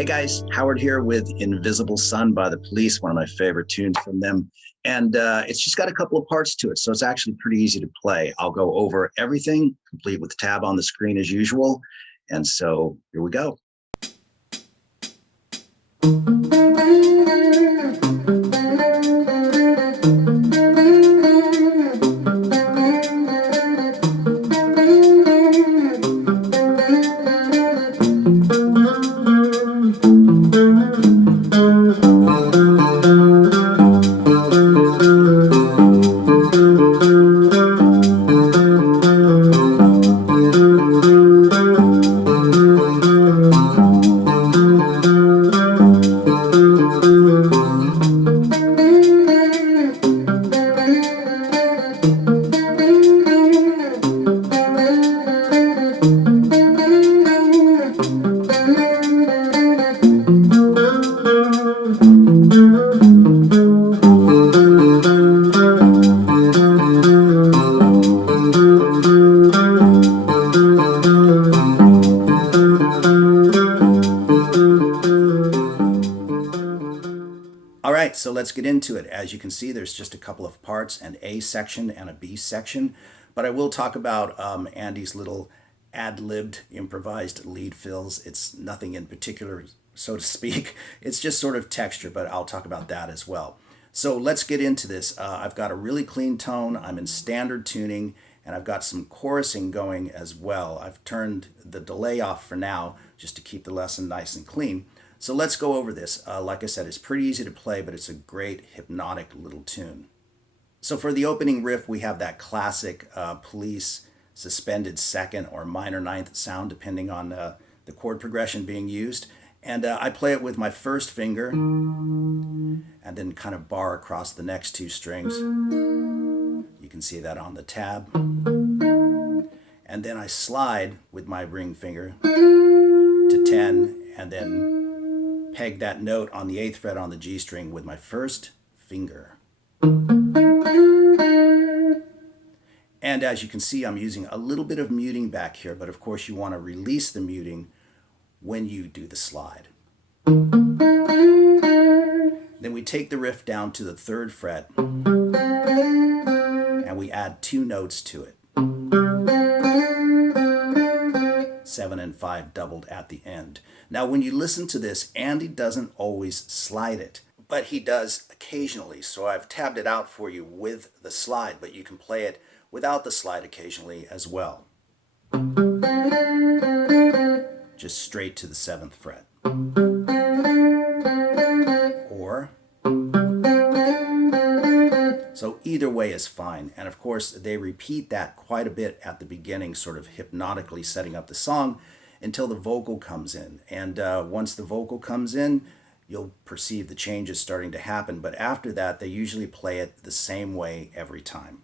Hey guys, Howard here with Invisible Sun by the Police, one of my favorite tunes from them. And it's just got a couple of parts to it, so it's actually pretty easy to play. I'll go over everything, complete with the tab on the screen as usual. And so here we go. All right, so let's get into it. As you can see, there's just a couple of parts, an A section and a B section, but I will talk about Andy's little ad-libbed improvised lead fills. It's nothing in particular, so to speak. It's just sort of texture, but I'll talk about that as well. So let's get into this. I've got a really clean tone. I'm in standard tuning, and I've got some chorusing going as well. I've turned the delay off for now, just to keep the lesson nice and clean. So let's go over this. Like I said, it's pretty easy to play, but it's a great hypnotic little tune. So for the opening riff, we have that classic Police suspended second or minor ninth sound, depending on the chord progression being used. And I play it with my first finger and then kind of bar across the next two strings. You can see that on the tab. And then I slide with my ring finger to 10 and then peg that note on the 8th fret on the G string with my first finger. And as you can see, I'm using a little bit of muting back here, but of course you want to release the muting when you do the slide. Then we take the riff down to the 3rd fret and we add 2 notes to it. 7 and 5 doubled at the end. Now when you listen to this, Andy doesn't always slide it, but he does occasionally. So I've tabbed it out for you with the slide, but you can play it without the slide occasionally as well. Just straight to the 7th fret. Or so either way is fine. And of course, they repeat that quite a bit at the beginning, sort of hypnotically setting up the song until the vocal comes in. And once the vocal comes in, you'll perceive the changes starting to happen. But after that, they usually play it the same way every time.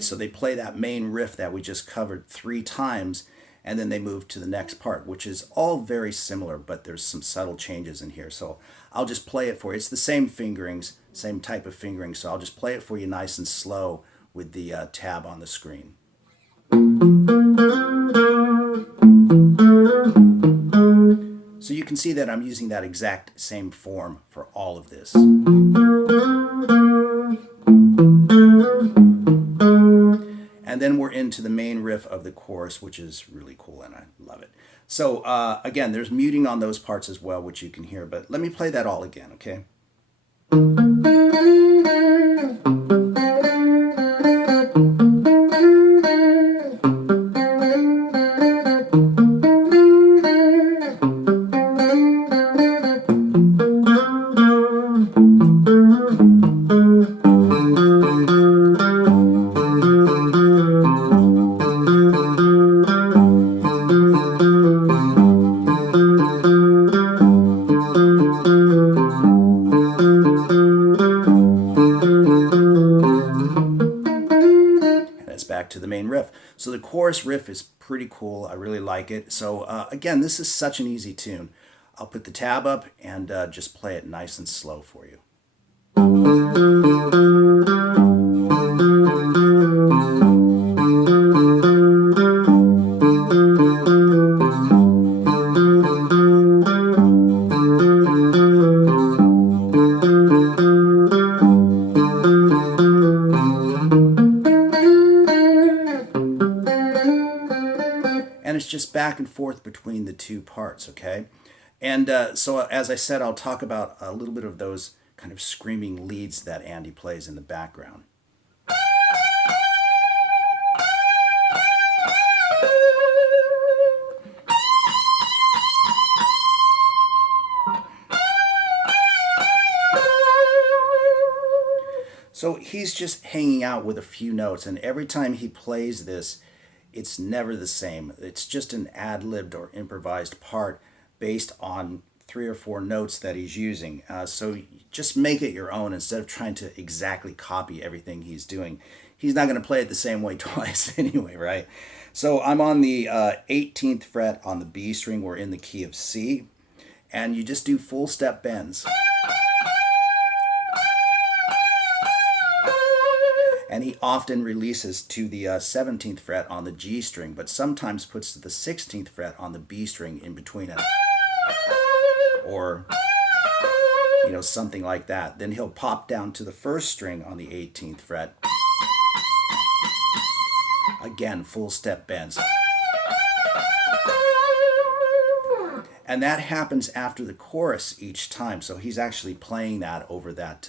So they play that main riff that we just covered 3 times, and then they move to the next part, which is all very similar, but there's some subtle changes in here. So I'll just play it for you. It's the same fingerings, same type of fingering, so I'll just play it for you nice and slow with the tab on the screen. So you can see that I'm using that exact same form for all of this. And then we're into the main riff of the chorus, which is really cool, and I love it. So again, there's muting on those parts as well, which you can hear, but let me play that all again, okay? the main riff. So the chorus riff is pretty cool. I really like it. So again, this is such an easy tune. I'll put the tab up and just play it nice and slow for you. And it's just back and forth between the two parts, okay? And so, as I said, I'll talk about a little bit of those kind of screaming leads that Andy plays in the background. So he's just hanging out with a few notes, and every time he plays this, it's never the same. It's just an ad-libbed or improvised part based on 3 or 4 notes that he's using. So just make it your own instead of trying to exactly copy everything he's doing. He's not going to play it the same way twice anyway, right? So I'm on the 18th fret on the B string. We're in the key of C. And you just do full step bends. And he often releases to the 17th fret on the G string, but sometimes puts to the 16th fret on the B string in between it. Or, something like that. Then he'll pop down to the first string on the 18th fret. Again, full step bends. And that happens after the chorus each time. So he's actually playing that over that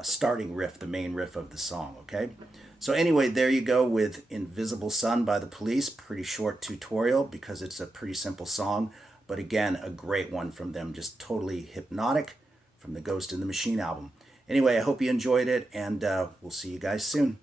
starting riff, the main riff of the song, okay? So anyway, there you go with Invisible Sun by The Police. Pretty short tutorial because it's a pretty simple song. But again, a great one from them. Just totally hypnotic from the Ghost in the Machine album. Anyway, I hope you enjoyed it, and we'll see you guys soon.